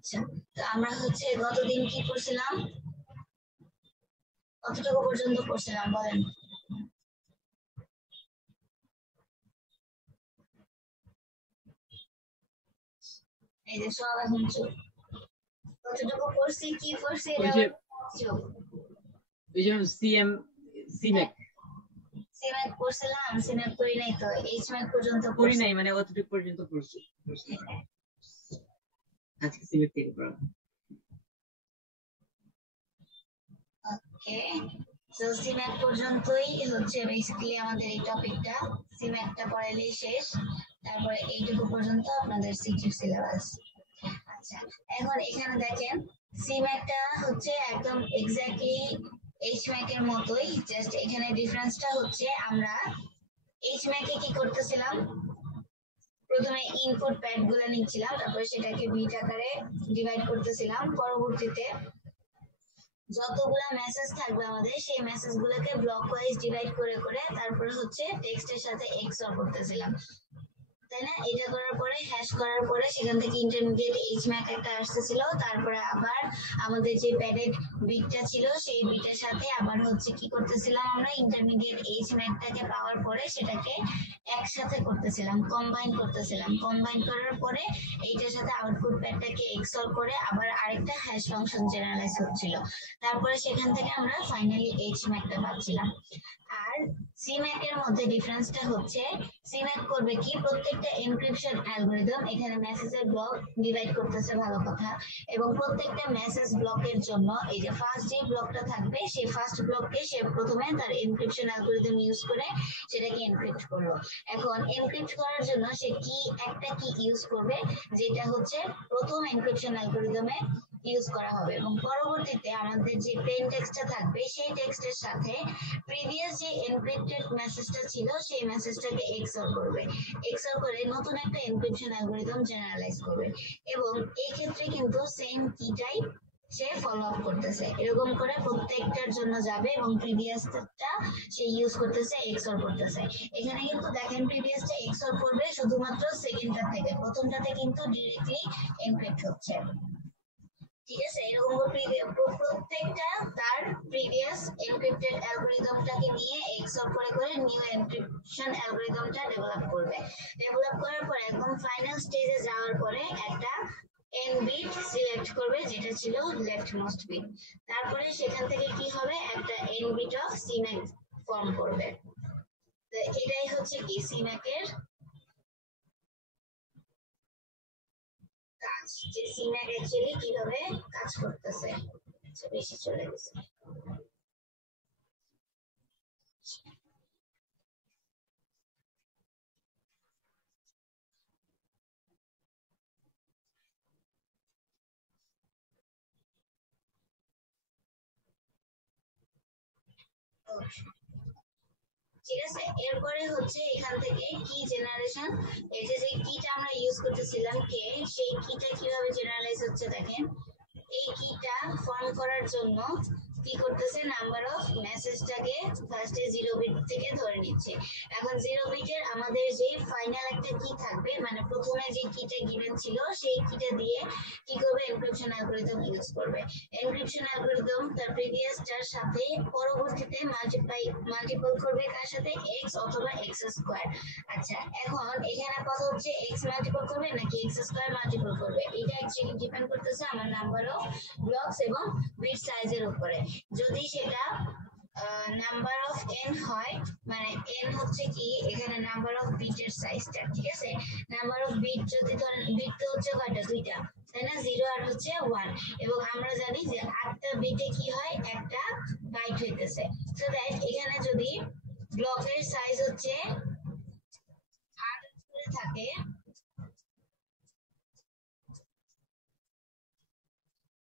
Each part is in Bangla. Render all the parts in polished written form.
আচ্ছা, তো আমরা হচ্ছে গতদিন কি করছিলাম, কতটুকু পর্যন্ত করছিলাম বলেন? এই যে সব এখন চুপ। কতটুকু করছি, কি করছি, ওই এটা যে চুপ। ওই যে সিম্যাক সিম্যাক করছিলাম, সিম্যাক করি নাই তো, এইচ ম্যাক পর্যন্ত করি করছি। নাই, মানে অতটুকু পর্যন্ত করছি। আজকে সিম্যাক থেকে পড়া। ওকে, তো সিম্যাক পর্যন্তই হচ্ছে বেসিক্যালি আমাদের এই টপিকটা। সিম্যাকটা পড়াইলেই শেষ, তারপরে এইটুকু পর্যন্ত আপনাদের সিটির সিলেবাস। আচ্ছা, এখন এখানে দেখেন সিম্যাকটা হচ্ছে একদম এক্স্যাক্টলি এইচ ম্যাক এর মতোই, জাস্ট এখানে ডিফারেন্সটা হচ্ছে আমরা এইচ ম্যাকে কি করতেছিলাম, প্রথমে ইনপুট প্যাড গুলো নিচ্ছিলাম, তারপরে সেটাকে বিট আকারে ডিভাইড করতেছিলাম, পরবর্তীতে যতগুলা মেসেজ থাকবে আমাদের সেই মেসেজ গুলোকে ব্লক ওয়াইজ ডিভাইড করে করে তারপরে হচ্ছে টেক্সটের সাথে এক্সঅর করতেছিলাম, তাই না? এটা করার পরে হ্যাশ করার পরে সেখান থেকে ইন্টারমিডিয়েট এইচ ম্যাক একটা আসতেছিল, তারপরে আবার আমাদের যে প্যাডেড বিটটা ছিল সেই বিটের সাথে আবার হচ্ছে কি করতেছিলাম, আমরা ইন্টারমিডিয়েট এইচ ম্যাকটাকে পাওয়ার পরে সেটাকে একসাথে করতেছিলাম, কম্বাইন করতেছিলাম, কম্বাইন করার পরে এইটার সাথে আউটপুট প্যাডটাকে এক্সঅর করে আবার আরেকটা হ্যাশ ফাংশন জেনারেলাইজ হচ্ছিল, তারপরে সেখান থেকে আমরা ফাইনালি এইচ ম্যাকটা পাচ্ছিলাম। আর সিম্যাক এর মধ্যে ডিফারেন্সটা হচ্ছে সিম্যাক করবে কি, প্রত্যেকটা এনক্রিপশন অ্যালগরিদম এখানে মেসেজের ব্লক ডিভাইড করতেছে, ভালো কথা, এবং প্রত্যেকটা মেসেজ ব্লকের জন্য এই যে ফার্স্ট যে ব্লকটা থাকবে সেই ফার্স্ট ব্লককে সে প্রথমে তার এনক্রিপশন অ্যালগরিদম ইউজ করে সেটাকে এনক্রিপ্ট করলো। এখন এনক্রিপ্ট করার জন্য সে কি একটা কি ইউজ করবে, যেটা হচ্ছে প্রথম এনক্রিপশন অ্যালগরিদমে ইউজ করা হবে, এবং পরবর্তীতে আমাদের যে প্লেন টেক্সটটা থাকবে সেই টেক্সটের সাথে প্রিভিয়াস যে এনক্রিপ্টেড মেসেজটা ছিল সেই মেসেজটাকে এক্সঅর করবে, এক্সঅর করে নতুন একটা এনক্রিপশন অ্যালগরিদম জেনারেলাইজ করবে, এবং এই ক্ষেত্রে কিন্তু সেম কিটাই সে ফলো আপ করতেছে, এরকম করে প্রত্যেকটার জন্য যাবে এবং প্রিভিয়াসটা সে ইউজ করতেছে, এক্সঅর করতেছে। এখানে কিন্তু দেখেন প্রিভিয়াসটা এক্সঅর করবে শুধুমাত্র সেকেন্ডটার থেকে, প্রথমটাতে কিন্তু ডিরেক্টলি এনক্রিপ্ট হচ্ছে, ঠিক আছে? এরকম প্রত্যেকটা তার প্রিভিয়াস এনক্রিপ্টেড অ্যালগরিদমটাকে নিয়ে এক্সঅর করে করে নিউ এনক্রিপশন অ্যালগরিদমটা ডেভেলপ করবে, ডেভেলপ করার পরে এখন ফাইনাল স্টেজে যাওয়ার পরে একটা এন বিট সিলেক্ট করবে যেটা ছিল লেফট মোস্ট বিট, তারপরে সেখান থেকে কি হবে, একটা এন বিট অফ সিম্যাক ফর্ম করবে। তো এটাই হচ্ছে কি সিম্যাকের কাজ, যে সিম্যাক অ্যাকচুয়ালি কিভাবে কাজ করতেছে। বেশি চলে গেছে। ঠিক আছে, এরপরে হচ্ছে এখান থেকে কি জেনারেশন, এই যে যে কিটা আমরা ইউজ করতেছিলাম কে, সেই কিটা কিভাবে জেনারেলাইজ হচ্ছে দেখেন, এই কিটা ফর্ম করার জন্য কি করতেছে, নাম্বার অফ মেসেজটাকে ফার্স্টে 0 বিট থেকে ধরে নিচ্ছে। এখন 0 বিটের আমাদের যে ফাইনাল একটা কি থাকবে, মানে প্রথমে যে কিটা গিভেন ছিল সেই কিটা দিয়ে কি করবে, এনক্রিপশন অ্যালগরিদম ইউজ করবে, এনক্রিপশন অ্যালগরিদম তার প্রিভিয়াসটার সাথে পরবর্তীতে মাল্টিপল করবে কার সাথে, এক্স অথবা এক্স স্কোয়ার। আচ্ছা, এখন এখানে কথা হচ্ছে এক্স মাল্টিপল করবে নাকি এক্স স্কোয়ার মাল্টিপল করবে, এটা অ্যাকচুয়ালি ডিপেন্ড করতেছে আমার নাম্বার অফ ব্লকস এবং বিট সাইজের উপরে। যদি সেটা নাম্বার অফ এন হয়, মানে এন হচ্ছে কি এখানে নাম্বার অফ বিটের সাইজটা, ঠিক আছে? নাম্বার অফ বিট যদি ধরেন, বিট তো হচ্ছে কয়টা, দুইটা, তাই না? 0 আর হচ্ছে 1, এবং আমরা জানি যে 8টা বিটে কি হয়, একটা বাইট হইতেছে, সো দ্যাট এখানে যদি ব্লকের সাইজ হচ্ছে 8 করে থাকে,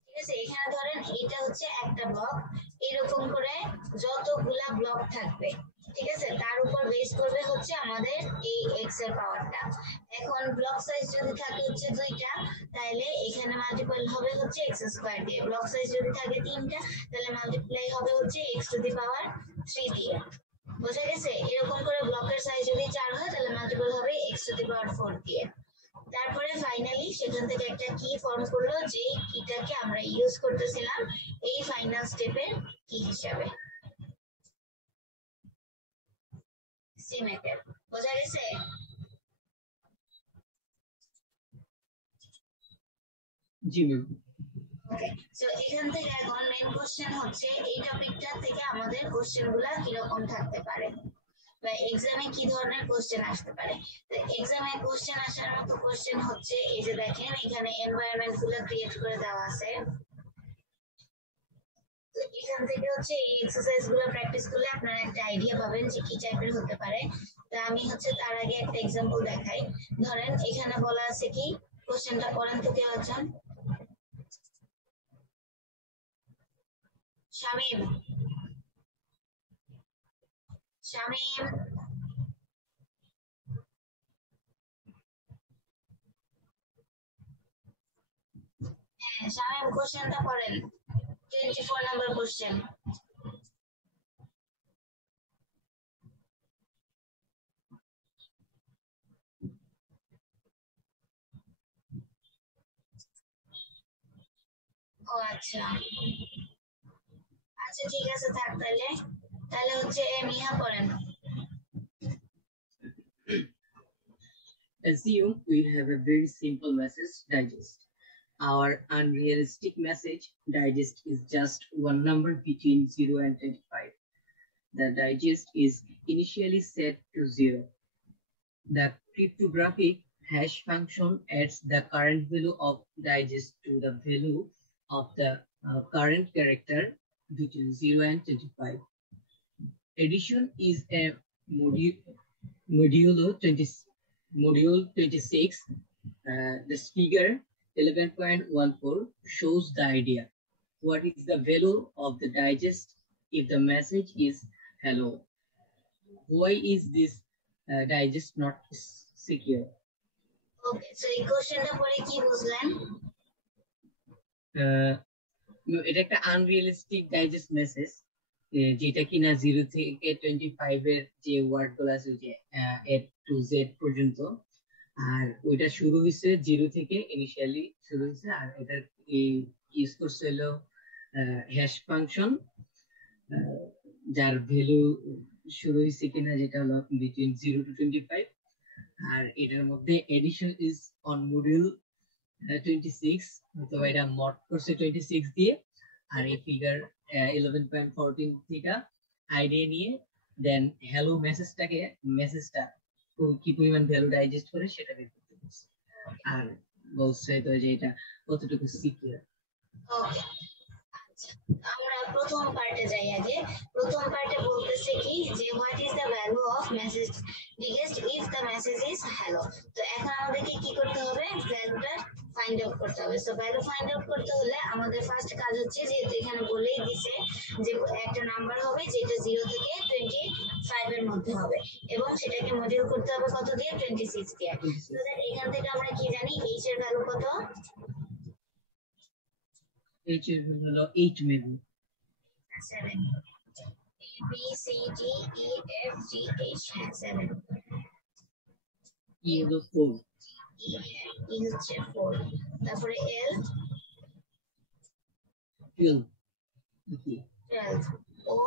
ঠিক আছে? এখানে ধরেন এটা হচ্ছে একটা ব্লক, এরকম করে যতগুলা ব্লক থাকবে, ঠিক আছে, তার উপর বেস করবে হচ্ছে আমাদের এই এক্স এর পাওয়ারটা। এখন ব্লক সাইজ যদি থাকে হচ্ছে 2টা, তাহলে এখানে মাল্টিপল হবে হচ্ছে এক্স স্কোয়ার দিয়ে, ব্লক সাইজ যদি থাকে 3টা তাহলে মাল্টিপ্লাই হবে হচ্ছে এক্স টু দি পাওয়ার 3 দিয়ে। বোঝা গেছে? এরকম করে ব্লকের সাইজ যদি 4 হয় তাহলে মাল্টিপল হবে এক্স টু দি পাওয়ার 4 দিয়ে। তারপরে ফাইনালি সেখান থেকে একটা কি ফর্ম করলো, যে কিটাকে আমরা ইউজ করতেছিলাম এই ফাইনাল স্টেপের কি হিসাবে। সিমেটের বোঝা গেছে? জি ম্যাম। ওকে, সো এখান থেকে এখন মেইন কোশ্চেন হচ্ছে এই টপিকটা থেকে আমাদের কোশ্চেনগুলো কিরকম থাকতে পারে বা এক্সামে কি ধরনের কোশ্চেন আসতে পারে। তো এক্সামে কোশ্চেন আসার মতো কোশ্চেন হচ্ছে এই যে দেখেন এখানে এনভায়রনমেন্ট গুলো ক্রিয়েট করে দেওয়া আছে। তো এখান থেকে হচ্ছে এই এক্সারসাইজ গুলো প্র্যাকটিস করলে আপনারা একটা আইডিয়া পাবেন যে কি টাইপের হতে পারে। তো আমি হচ্ছে তার আগে একটা এক্সাম্পল দেখাই। ধরেন এখানে বলা আছে কি, কোশ্চেনটা পড়েন তো কেউ একজন। শামীম, শামীম, হ্যাঁ শামীম কোশ্চেনটা পড়েন, 24 নাম্বার কোশ্চেন। ও আচ্ছা আচ্ছা ঠিক আছে থাক, তাহলে তাহলে হচ্ছে মিহা পড়েন। Assume we have a very simple message digest. Our unrealistic message digest is just one number between 0 and 25. The digest is initially set to 0. The cryptographic hash function adds the current value of digest to the value of the current character between 0 and 25. Addition is a module 26. This figure 11.14 shows the idea. What is the value of the digest if the message is hello? Why is this digest not secure? Okay, so এই কোশ্চেনটা পড়ে কি বুঝলেন? এটা একটা আনরিয়েলিস্টিক ডাইজেস্ট মেসেজ, যেটা কিনা 0 থেকে 25 এর যে ওয়ার্ড গুলো আছে যে A to Z পর্যন্ত, আর ওইটা শুরু হয়েছে 0 থেকে ইনিশিয়ালি শুরু হয়েছে, আর এটা ইউজ করছে হলো হ্যাশ ফাংশন, যার ভ্যালু শুরু হয়েছে কিনা যেটা হলো বিটুইন 0 to 25, আর এটার মধ্যে এডিশন ইজ অন মডিউল 26, তো এটা মড করছে 26 দিয়ে, আর এই ফিগার 11.14 থেকে আইডিয়া নিয়ে দেন হ্যালো মেসেজটা কি পরিমাণ ভ্যালু ডাইজেস্ট করে সেটা বের করতে বলছে, আর বলছে তো যে এটা কতটুকু সিকিউর। ওকে, আচ্ছা আমরা প্রথম পার্টে যাই আগে। প্রথম পার্টে বলতেছে কি যে what is the value of message digest if the message is hello. তো এখন আমাদেরকে কি করতে হবে, ভ্যালুটা ফাইন্ড আউট করতে হবে। সো ভ্যালু ফাইন্ড আউট করতে হলে আমাদের ফার্স্ট কাজ হচ্ছে, যেহেতু এখানে বলেই দিছে যে একটা নাম্বার হবে যেটা 0 থেকে 25 এর মধ্যে হবে, এবং সেটাকে মডিউল করতে হবে কত দিয়ে, 26 দিয়ে। তো এখান থেকে আমরা কি জানি h এর ভ্যালু কত, h এর ভ্যালু হলো 8 maybe 7, A B C D E F G H 7, e হলো 4, E হচ্ছে 4, তারপরে L 12, ওকে 12, O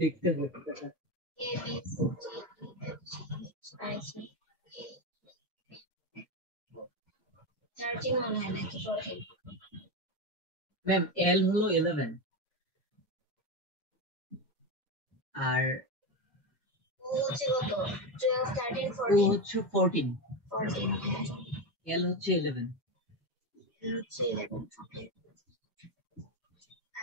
দেখতে হবে A B C D E F G H I J K 13 মনে হয় নাকি 14, ম্যাম L হলো 11, আর O হচ্ছে কত, 12 13 ও 14, হচ্ছে 14, 14 হ্যাঁ, L হচ্ছে 11। L হচ্ছে 11, ওকে।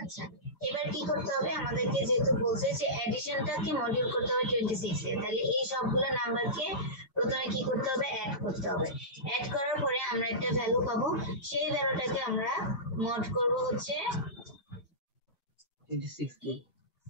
আচ্ছা এবার কি করতে হবে আমাদেরকে, যেহেতু বলছে যে অ্যাডিশনটাকে মডিউল করতে হবে 26 এ, তাহলে এই সবগুলো নাম্বারকে প্রথমে কি করতে হবে, অ্যাড করতে হবে। অ্যাড করার পরে আমরা একটা ভ্যালু পাবো, সেই ভ্যালুটাকে আমরা মড করব হচ্ছে 26 দিয়ে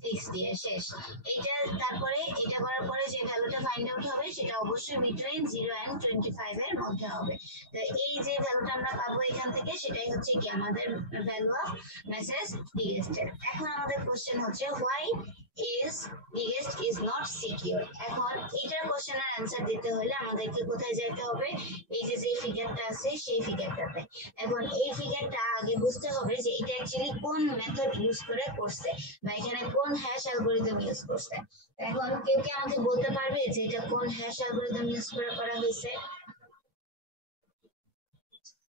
6 দিয়ে, শেষ। এটা তারপরে এটা করার পরে যে ভ্যালুটা ফাইন্ড আউট হবে সেটা অবশ্যই বিটুইন 0 এন্ড 25 এর মধ্যে হবে। তো এই যে ভ্যালুটা আমরা পাবো এখান থেকে, সেটাই হচ্ছে কি আমাদের ভ্যালু অফ মেসেজ ডিগেস্টেড। এখন আমাদের কোশ্চেন হচ্ছে why is biggest is not secure. এখন এটার কোশ্চেনের অ্যানসার দিতে হলে আমাদেরকে কোথায় যেতে হবে, এই যে ফিগারটা আছে সেই ফিগারটাতে। এখন এই ফিগারটা আগে বুঝতে হবে যে এটা অ্যাকচুয়ালি কোন মেথড ইউজ করে করছে বা এখানে কোন হ্যাশ অ্যালগরিদম ইউজ করছে। এখন কেউ কি আমাকে বলতে পারবে যে এটা কোন হ্যাশ অ্যালগরিদম ইউজ করে করা হয়েছে?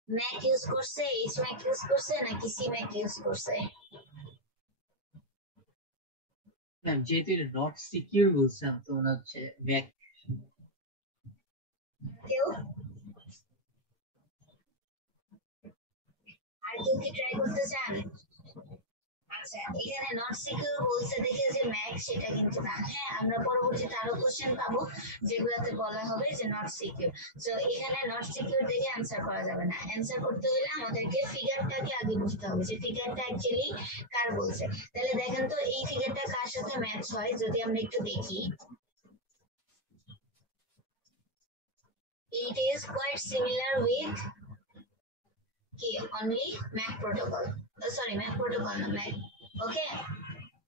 ম্যাক ইউজ করছে, এইচ ম্যাক ইউজ করছে নাকি সি ম্যাক ইউজ করছে? ম্যাম যেহেতু এটা নট সিকিউর বলছেন তো মনে হচ্ছে ব্যাক। কেউ আর কেউ কি ট্রাই করতে চান? আচ্ছা, এখানে নট সিকিউর বলছে দেখে যে ম্যাক, সেটা কিন্তু না। হ্যাঁ, আমরা পরবর্তীতে আরো কোশ্চেন পাবো যেগুলোতে বলা হবে যে নট সিকিউর। তো এখানে নট সিকিউর দেখে অ্যানসার করা যাবে না। অ্যানসার করতে হলে আমাদেরকে ফিগারটাকে আগে বুঝতে হবে যে ফিগারটা অ্যাকচুয়ালি কার বলছে। তাহলে দেখেন তো এই ফিগারটা কার সাথে ম্যাচ হয়, যদি আমরা একটু দেখি। It is quite similar with only MAC protocol. Sorry, MAC protocol না MAC. Okay,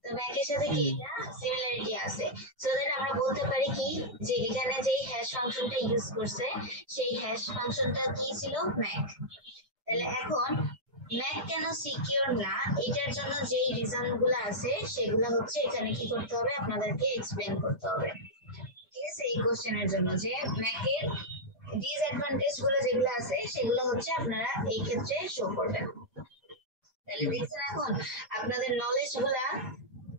তো ম্যাকের সাথে কি এটা সিমিলারিটি আছে, সো দ্যাট আমরা বলতে পারি কি যে এখানে যে হ্যাশ ফাংশনটা ইউজ করছে সেই হ্যাশ ফাংশনটা কি ছিল, ম্যাক। তাহলে এখন ম্যাক কেন সিকিউর না, এটার জন্য যে রিজন গুলো আছে সেগুলো হচ্ছে এখানে কি করতে হবে, আপনাদেরকে এক্সপ্লেন করতে হবে। ঠিক আছে, এই কোশ্চেনের জন্য যে ম্যাকের ডিসঅ্যাডভান্টেজ গুলো যেগুলো আছে সেগুলো হচ্ছে আপনারা এই ক্ষেত্রে শো করবেন। তাহলে দেখছেন এখন আপনাদের নলেজ গুলা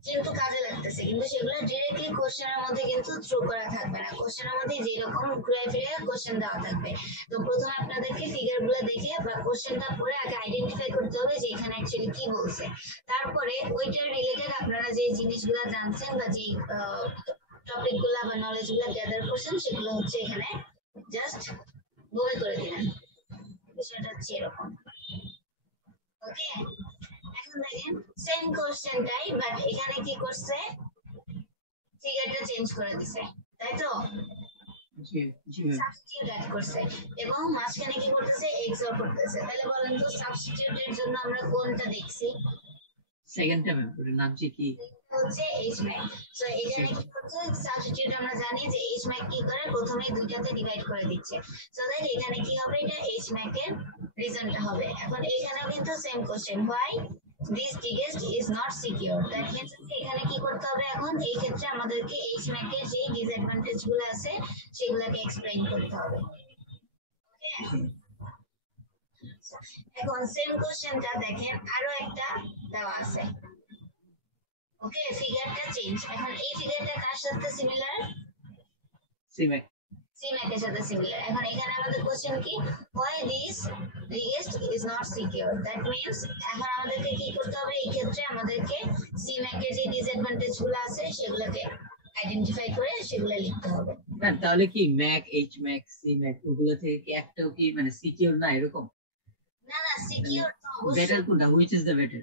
কিন্তু কাজে লাগতেছে, কিন্তু সেগুলো ডিরেক্টলি কোশ্চেনের মধ্যে কিন্তু থ্রো করা থাকবে না। কোশ্চেনের মধ্যে যেরকম ঘুরে ফিরে কোশ্চেন দেওয়া থাকবে, তো প্রথমে আপনাদেরকে ফিগার গুলো দেখে বা কোশ্চেনটা পড়ে আগে আইডেন্টিফাই করতে হবে যে এখানে অ্যাকচুয়ালি কি বলছে। তারপরে ওইটার রিলেটেড আপনারা যে জিনিসগুলো জানছেন বা যে টপিক গুলা বা নলেজ গুলা গ্যাদার করছেন সেগুলো হচ্ছে এখানে জাস্ট বই করে দিলেন। বিষয়টা হচ্ছে এরকম। ওকে, এখন দেখেন সেম কোশ্চেনটাই, বাট এখানে কি করছে, ফিগারটা চেঞ্জ করে দিছে, তাই তো? জি জি সাবস্টিটিউট অ্যাড করছে এবং মাঝখানে কি করতেছে, এক্সঅর করতেছে। তাহলে বলেন তো সাবস্টিটিউটের জন্য আমরা কোনটা দেখছি? সেকেন্ডটা ম্যাম, ওর নাম কি হচ্ছে এইচ ম্যাক। সো এখানে কি করছে, সাবস্টিটিউট আমরা জানি যে এইচ ম্যাক কি করে, প্রথমে দুইটাতে ডিভাইড করে দিচ্ছে, সো দ্যাট এখানে কি হবে, এটা এইচ ম্যাক এর রিজনটা হবে। এখন এখানেও কিন্তু same question, why this biggest is not secure, that means এখানে কি করতে হবে, এখন এই ক্ষেত্রে আমাদেরকে এইচ ম্যাক এর যে ডিসঅ্যাডভান্টেজ গুলো আছে সেগুলোকে এক্সপ্লেইন করতে হবে। ওকে, এখন সেম কোশ্চেনটা দেখেন আরো একটা দেওয়া আছে। ওকে, ফিগারটা চেঞ্জ। এখন এই ফিগারটা কার সাথে সিমিলার, সিম্যাক সিম্যাক এর সাথে সিমিলার। এখন এখানে আমাদের কোশ্চেন কি, why this biggest is not secure, that means এখন আমাদেরকে কি করতে হবে, এই ক্ষেত্রে আমাদেরকে সিম্যাক এর যে ডিসঅ্যাডভান্টেজ গুলো আছে সেগুলোকে আইডেন্টিফাই করে সেগুলো লিখতে হবে। না তাহলে কি MAC, H MAC, C MAC ওগুলো থেকে কি একটাও কি মানে সিকিউর না এরকম? না না, সিকিউর তো বেটার অবশ্যই। কোনটা, which is the better?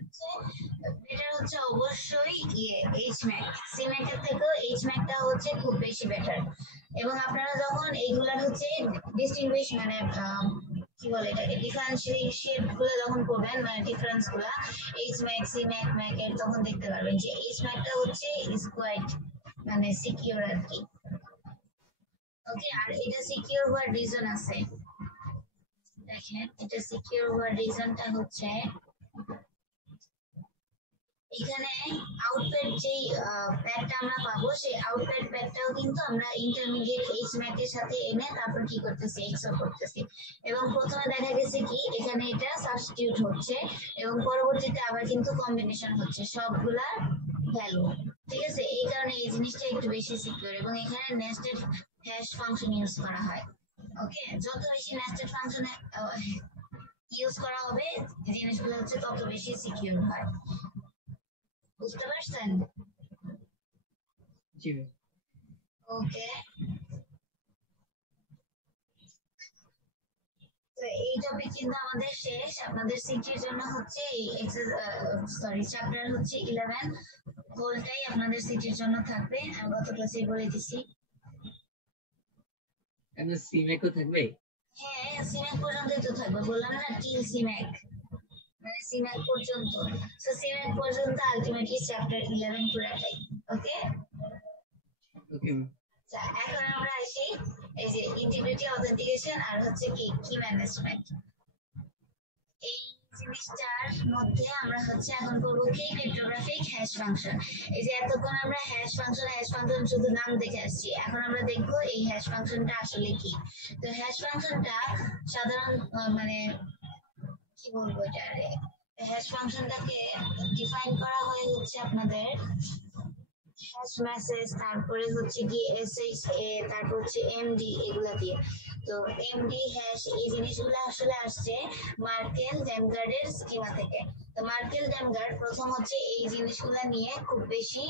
Better হচ্ছে অবশ্যই এইচ ম্যাক। সি ম্যাক এর থেকেও এইচ ম্যাকটা হচ্ছে খুব বেশি বেটার। এবং আপনারা যখন এইগুলার হচ্ছে ডিস্টিংগুইশ মানে কি বলে এটাকে, ডিফারেন্সিয়েট গুলো যখন করবেন, মানে ডিফারেন্স গুলা H MAC, C MAC, MAC এর, তখন দেখতে পারবেন যে এইচ ম্যাকটা হচ্ছে ইজ কোয়াইট মানে সিকিউর আর কি। ওকে, আর এটা সিকিউর হওয়ার রিজন আছে, দেখেন এটা সিকিউর হওয়ার রিজনটা হচ্ছে এখানে আউটপ্যাড যে প্যাডটা আমরা পাবো সেই আউটপ্যাড প্যাডটাও কিন্তু আমরা ইন্টারমিডিয়েট এইচ ম্যাক এর সাথে এনে তারপর কি করতেছি, এক্সঅর করতেছি। এবং প্রথমে দেখা গেছে কি এখানে এটা সাবস্টিটিউট হচ্ছে এবং পরবর্তীতে আবার কিন্তু কম্বিনেশন হচ্ছে সবগুলা ভ্যালু। ঠিক আছে, এই কারণে এই জিনিসটা একটু বেশি সিকিউর। এবং এখানে নেস্টেড হ্যাশ ফাংশন ইউজ করা হয়। ওকে, যত বেশি নেস্টেড ফাংশন ইউজ করা হবে জিনিসগুলো হচ্ছে তত বেশি সিকিউর হয়। বুঝতে পারছেন? জি ওকে, তো এই টপিক কিন্তু আমাদের শেষ। আপনাদের সিটির জন্য হচ্ছে এই সরি চ্যাপ্টার হচ্ছে 11 হোলটাই আপনাদের সিটির জন্য থাকবে। আমি গত ক্লাসে বলে দিছি। আমরা সিম্যাকও থাকবে? হ্যাঁ, সিম্যাক পর্যন্তই তো থাকবে, বললাম না, টিল সিম্যাক মানে সিম্যাক পর্যন্ত। সো সিম্যাক পর্যন্ত আলটিমেটলি চ্যাপ্টার 11 পুরাটাই। ওকে Okay. এখন আমরা আসি এই যে ইন্টিগ্রিটি অথেন্টিকেশন আর হচ্ছে কি ম্যানেজমেন্ট। এই জিনিসটার মধ্যে আমরা হচ্ছে এখন করবো কি ক্রিপ্টোগ্রাফিক হ্যাশ ফাংশন। এই যে এতক্ষণ আমরা হ্যাশ ফাংশন শুধু নাম দেখে আসছি, এখন আমরা দেখবো এই হ্যাশ ফাংশনটা আসলে কি। তো হ্যাশ ফাংশনটা সাধারণ মানে কি বলবো এটারে, হ্যাশ ফাংশনটাকে ডিফাইন করা হয় হচ্ছে আপনাদের হ্যাশ মেসেজ, তারপরে হচ্ছে কি SHA, তারপর হচ্ছে MD, এগুলা দিয়ে। তো MD হ্যাশ এই জিনিসগুলো আসলে আসছে মার্কেল ডেমগার্ডের স্কিমা থেকে। তো মার্কেল ডেমগার্ড প্রথম হচ্ছে এই জিনিসগুলো নিয়ে খুব বেশি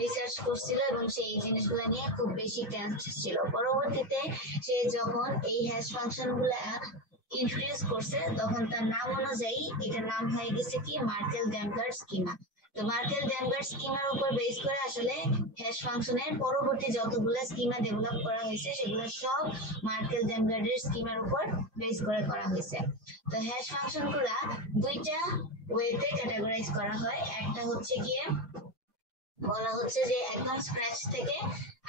রিসার্চ করছিল এবং সে এই জিনিসগুলো নিয়ে খুব বেশি টেন্সড ছিল। পরবর্তীতে সে যখন এই হ্যাশ ফাংশন গুলা ইন্ট্রোডিউস করছে তখন তার নাম অনুযায়ী এটার নাম হয়ে গেছে কি মার্কেল ডেমগার্ড স্কিমা। তো মার্কেল ডেমগার্ড স্কিমার উপর বেস করে আসলে হ্যাশ ফাংশনের পরবর্তী যতগুলো স্কিমা ডেভেলপ করা হয়েছে সেগুলো সব মার্কেল ডেমগার্ডের স্কিমার উপর বেস করে করা হয়েছে। তো হ্যাশ ফাংশন গুলা দুইটা ওয়েতে ক্যাটাগরাইজ করা হয়। একটা হচ্ছে গিয়ে বলা হচ্ছে যে একদম স্ক্র্যাচ থেকে,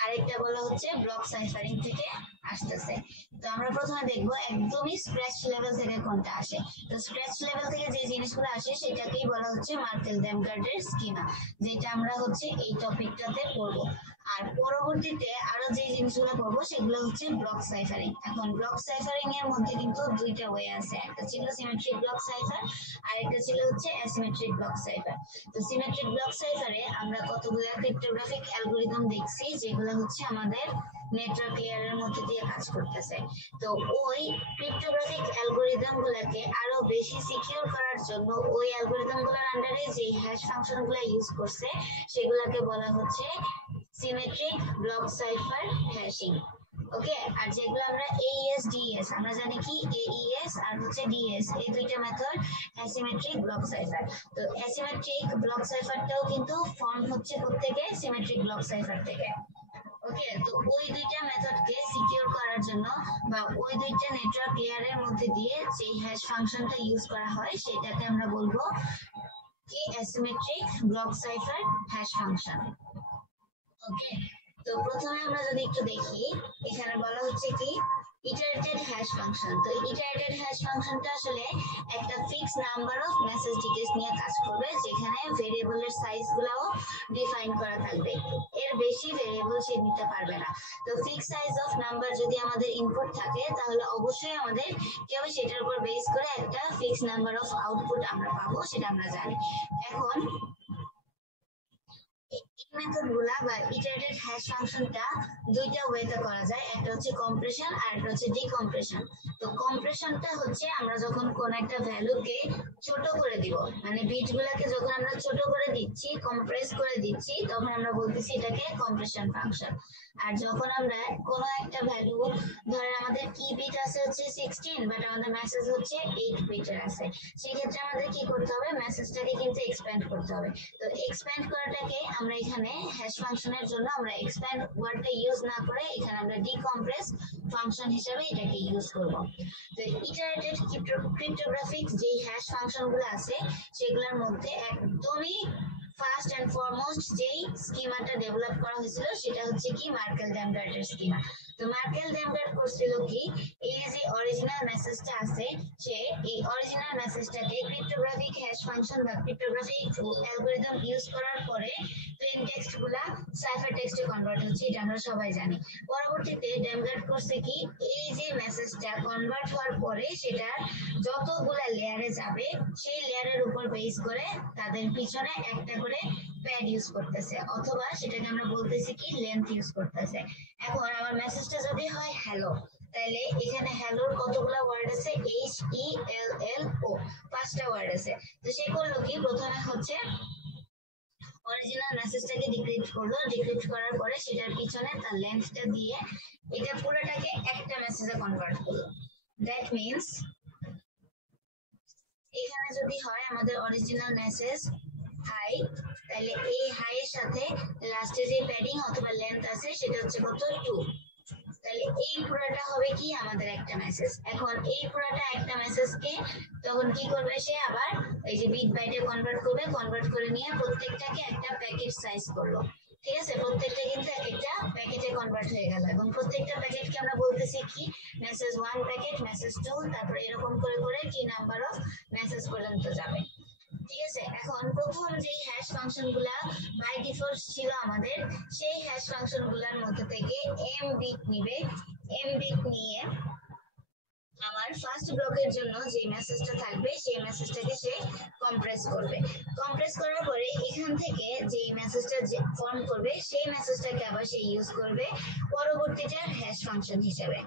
আরেকটা বলা হচ্ছে ব্লক সাইফারিং থেকে আসতেছে। তো আমরা প্রথমে দেখবো একদমই স্ক্র্যাচ লেভেল থেকে কোনটা আসে। তো স্ক্র্যাচ লেভেল থেকে যে জিনিসগুলো আসে সেটাকেই বলা হচ্ছে মার্কেল ডেমগার্ডের স্কিমা, যেটা আমরা হচ্ছে এই টপিকটাতে পড়বো। আর পরবর্তীতে আরো যে জিনিসগুলো পড়বো সেগুলো হচ্ছে ব্লক সাইফারিং। এখন ব্লক সাইফারিং এর মধ্যে কিন্তু দুইটা ওয়ে আছে, একটা ছিল সিমেট্রিক ব্লক সাইফার আর একটা ছিল হচ্ছে অ্যাসিমেট্রিক ব্লক সাইফার। তো সিমেট্রিক ব্লক সাইফারে আমরা কতগুলো ক্রিপ্টোগ্রাফিক অ্যালগরিদম দেখছি যেগুলো হচ্ছে আমাদের নেটওয়ার্ক লেয়ারের মধ্যে দিয়ে কাজ করতেছে। তো ওই ক্রিপ্টোগ্রাফিক অ্যালগরিদম গুলাকে আরো বেশি সিকিউর করার জন্য ওই অ্যালগরিদম গুলোর আন্ডারে যে হ্যাশ ফাংশন গুলা ইউজ করছে সেগুলাকে বলা হচ্ছে সিমেট্রিক ব্লক সাইফার হ্যাশিং। ওকে, আর যেগুলো আমরা AES DES আমরা জানি কি AES আর হচ্ছে DES এই দুইটা মেথড অ্যাসিমেট্রিক ব্লক সাইফার। তো অ্যাসিমেট্রিক ব্লক সাইফারটাও কিন্তু ফর্ম হচ্ছে প্রত্যেকে সিমেট্রিক ব্লক সাইফার থেকে। ওকে, তো ওই দুইটা মেথডকে সিকিউর করার জন্য বা ওই দুইটা নেটওয়ার্ক লেয়ারের মধ্যে দিয়ে যে হ্যাশ ফাংশনটা ইউজ করা হয় সেটাকে আমরা বলবো কি asymmetric block cipher hash function. Okay, তো প্রথমে আমরা যদি একটু দেখি এখানে বলা হচ্ছে কি ইটারেটেড হ্যাশ ফাংশন। তো ইটারেটেড হ্যাশ ফাংশনটা আসলে একটা fix number of message details নিয়ে কাজ করবে, যেখানে ভেরিয়েবলের সাইজ গুলাও ডিফাইন করা থাকবে, এর বেশি ভেরিয়েবল সে নিতে পারবে না। তো ফিক্স সাইজ অফ নাম্বার যদি আমাদের ইনপুট থাকে তাহলে অবশ্যই আমাদের কেউ সেটার উপর বেস করে একটা ফিক্স নাম্বার অফ আউটপুট আমরা পাবো, সেটা আমরা জানি। এখন মেথড গুলা বা ইটারেটেড হ্যাশ ফাংশনটা দুইটা ওয়েতে করা যায়, একটা হচ্ছে কম্প্রেশন আর একটা হচ্ছে ডিকম্প্রেশন। তো কম্প্রেশনটা হচ্ছে আমরা যখন কোন একটা ভ্যালুকে ছোট করে দিব, মানে বিট গুলাকে যখন আমরা ছোট করে দিচ্ছি, কম্প্রেস করে দিচ্ছি, তখন আমরা বলতেছি এটাকে কম্প্রেশন ফাংশন। আর যখন আমরা কোন একটা ভ্যালু, ধরেন আমাদের কি বিট আছে হচ্ছে 16 বাট আমাদের মেসেজ হচ্ছে 8 বিটের আছে, সেই ক্ষেত্রে আমাদের কি করতে হবে, মেসেজটাকে কিন্তু এক্সপ্যান্ড করতে হবে। তো এক্সপ্যান্ড করাটাকে আমরা এখানে হ্যাশ ফাংশনের জন্য আমরা এক্সপ্যান্ড ওয়ার্ডটা ইউজ না করে এখানে আমরা ডিকম্প্রেস ফাংশন হিসেবে এটাকে ইউজ করব। তো ইটারেটেড ক্রিপ্টোগ্রাফিক যে হ্যাশ ফাংশনগুলো আছে সেগুলোর মধ্যে একদমই ফার্স্ট এন্ড ফরমোস্ট যেই স্কিমাটা ডেভেলপ করা হয়েছিল সেটা হচ্ছে কি মার্কেল ডেমগার্ডের স্কিমা। তো মার্কেল ডেমগার্ড করছিল কি, এই যে অরিজিনাল মেসেজটা আছে সে এই অরিজিনাল মেসেজটাকে ক্রিপ্টোগ্রাফিক হ্যাশ ফাংশন বা ক্রিপ্টোগ্রাফিক অ্যালগরিদম ইউজ করার পরে প্লেন টেক্সট গুলা সাইফার টেক্সটে কনভার্ট হচ্ছে, এটা আমরা সবাই জানি। পরবর্তীতে ডেমগার্ড করছে কি, এই যে মেসেজটা কনভার্ট হওয়ার পরে সেটা যতগুলা লেয়ারে যাবে সেই লেয়ারের উপর বেস করে তাদের পিছনে একটা করে প্যাড ইউজ করতেছে, অথবা সেটাকে আমরা বলতেছি কি লেন্থ ইউজ করতেছে। এখন আমার মেসেজটা যদি হয় হ্যালো, তাহলে এখানে হ্যালোর কতগুলা ওয়ার্ড আছে, HELLO, 5টা ওয়ার্ড আছে। তো সে করলো কি, প্রথমে হচ্ছে অরিজিনাল মেসেজটাকে ডিক্রিপ্ট করলো, ডিক্রিপ্ট করার পরে সেটার পিছনে তার লেন্থটা দিয়ে এটা পুরোটাকে একটা মেসেজে কনভার্ট করলো। দ্যাট মিন্স এখানে যদি হয় আমাদের অরিজিনাল মেসেজ হাই, তাহলে এই হাই এর সাথে লাস্টে যে প্যাডিং অথবা লেন্থ আছে সেটা হচ্ছে কত 2, তাহলে এই পুরাটা হবে কি আমাদের একটা মেসেজ। এখন এই পুরাটা একটা মেসেজকে তখন কি করবে, সে আবার এই যে বিট বাইটে কনভার্ট করবে, কনভার্ট করে নিয়ে প্রত্যেকটাকে একটা প্যাকেট সাইজ করলো। ঠিক আছে, প্রত্যেকটা কিন্তু এক একটা প্যাকেটে কনভার্ট হয়ে গেল এবং প্রত্যেকটা প্যাকেটকে আমরা বলতেছি কি মেসেজ 1 প্যাকেট, মেসেজ 2, তারপর এরকম করে করে কি নাম্বার অফ মেসেজ পর্যন্ত যাবে। ঠিক আছে, এখন প্রথম যে হ্যাশ ফাংশন গুলা বাই ডিফল্ট ছিল আমাদের, সেই হ্যাশ ফাংশন গুলার মধ্যে থেকে এম বিট নিবে, এম বিট নিয়ে আমার ফার্স্ট ব্লকের জন্য যে মেসেজটা থাকবে সেই মেসেজটাকে সে কম্প্রেস করবে। কম্প্রেস করার পরে এখান থেকে যে মেসেজটা ফর্ম করবে সেই মেসেজটাকে আবার সে ইউজ করবে পরবর্তীটার হ্যাশ ফাংশন হিসেবে।